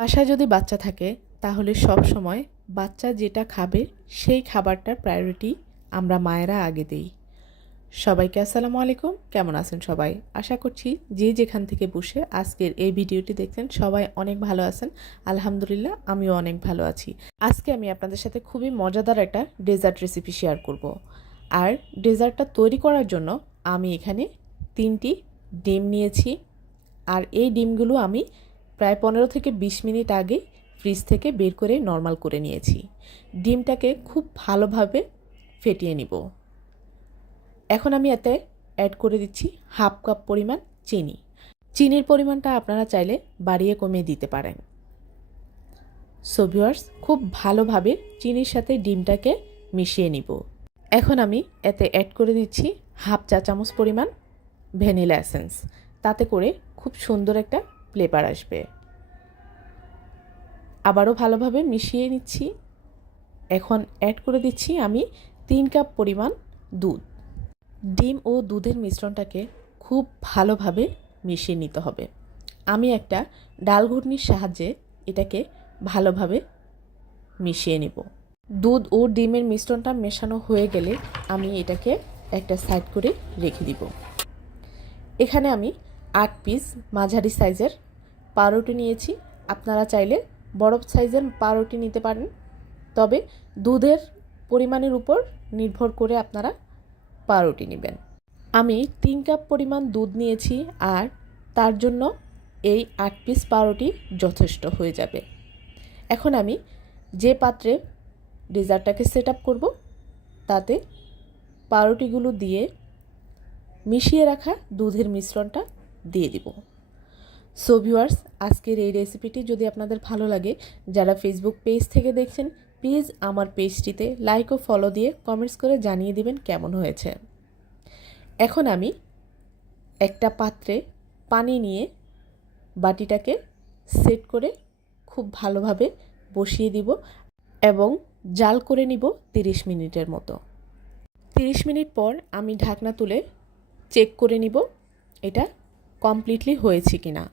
বাসায় যদি বাচ্চা থাকে, তাহলে সব সময় বাচ্চা যেটা খাবে, সেই খাবারটার প্রায়োরিটি আমরা মায়েরা আগে দেই। সবাইকে আসসালামু আলাইকুম, কেমন আছেন সবাই? আশা করছি যে যেখান থেকে বসে আজকের এই ভিডিওটি দেখছেন, সবাই অনেক ভালো আছেন। আলহামদুলিল্লাহ, আমিও অনেক ভালো আছি। আজকে আমি আপনাদের সাথে খুবই মজাদার একটা ডেজার্ট রেসিপি শেয়ার করব। আর ডেজার্টটা তৈরি করার জন্য আমি এখানে তিনটি ডিম নিয়েছি। আর এই ডিমগুলো আমি প্রায় পনেরো থেকে বিশ মিনিট আগে ফ্রিজ থেকে বের করে নর্মাল করে নিয়েছি। ডিমটাকে খুব ভালোভাবে ফেটিয়ে নিব। এখন আমি এতে অ্যাড করে দিচ্ছি হাফ কাপ পরিমাণ চিনি। চিনির পরিমাণটা আপনারা চাইলে বাড়িয়ে কমিয়ে দিতে পারেন। সো ভিউয়ার্স খুব ভালোভাবে চিনির সাথে ডিমটাকে মিশিয়ে নিব। এখন আমি এতে অ্যাড করে দিচ্ছি হাফ চা চামচ পরিমাণ ভ্যানিলা এসেন্স। তাতে করে খুব সুন্দর একটা ফ্লেভার আসবে। আবারও ভালোভাবে মিশিয়ে নিচ্ছি। এখন অ্যাড করে দিচ্ছি আমি তিন কাপ পরিমাণ দুধ। ডিম ও দুধের মিশ্রণটাকে খুব ভালোভাবে মিশিয়ে নিতে হবে। আমি একটা ডাল ঘুটনির সাহায্যে এটাকে ভালোভাবে মিশিয়ে নেব। দুধ ও ডিমের মিশ্রণটা মেশানো হয়ে গেলে আমি এটাকে একটা সাইড করে রেখে দিব। এখানে আমি আট পিস মাঝারি সাইজের পাউরুটি নিয়েছি। আপনারা চাইলে বড় সাইজের পাউরুটি নিতে পারেন। তবে দুধের পরিমাণের উপর নির্ভর করে আপনারা পাউরুটি নেবেন। আমি তিন কাপ পরিমাণ দুধ নিয়েছি আর তার জন্য এই আট পিস পাউরুটি যথেষ্ট হয়ে যাবে। এখন আমি যে পাত্রে ডেজার্টটাকে সেট আপ করব, তাতে পাউরুটিগুলো দিয়ে মিশিয়ে রাখা দুধের মিশ্রণটা দিয়ে দিব। সো ভিউয়ার্স আজকের এই রেসিপিটি যদি আপনাদের ভালো লাগে, যারা ফেসবুক পেজ থেকে দেখছেন প্লিজ আমার পেজটিতে লাইক ও ফলো দিয়ে কমেন্টস করে জানিয়ে দিবেন কেমন হয়েছে। এখন আমি একটা পাত্রে পানি নিয়ে বাটিটাকে সেট করে খুব ভালোভাবে বসিয়ে দিব এবং জাল করে নিব তিরিশ মিনিটের মতো। তিরিশ মিনিট পর আমি ঢাকনা তুলে চেক করে নিব। এটা কমপ্লিটলি হয়েছে কি না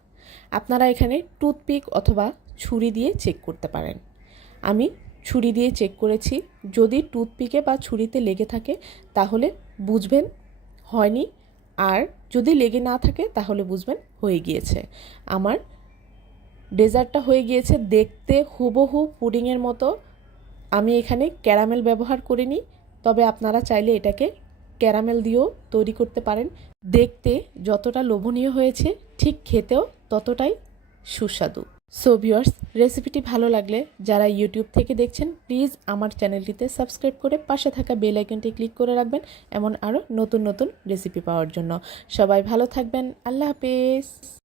আপনারা এখানে টুথপিক অথবা ছুরি দিয়ে চেক করতে পারেন। আমি ছুরি দিয়ে চেক করেছি। যদি টুথপিকে বা ছুরিতে লেগে থাকে, তাহলে বুঝবেন হয়নি। আর যদি লেগে না থাকে, তাহলে বুঝবেন হয়ে গিয়েছে। আমার ডেজার্টটা হয়ে গিয়েছে। দেখতে হুবহু পুডিংয়ের মতো। আমি এখানে ক্যারামেল ব্যবহার করিনি। তবে আপনারা চাইলে এটাকে ক্যারামেল দিয়েও তৈরি করতে পারেন। দেখতে যতটা লোভনীয় হয়েছে, ঠিক খেতেও ততটাই সুস্বাদু। সো ভিওর্স রেসিপিটি ভালো লাগলে যারা ইউটিউব থেকে দেখছেন প্লিজ আমার চ্যানেলটিতে সাবস্ক্রাইব করে পাশে থাকা বেল আইকনটি ক্লিক করে রাখবেন, এমন আরও নতুন নতুন রেসিপি পাওয়ার জন্য। সবাই ভালো থাকবেন, আল্লাহ হাফেজ।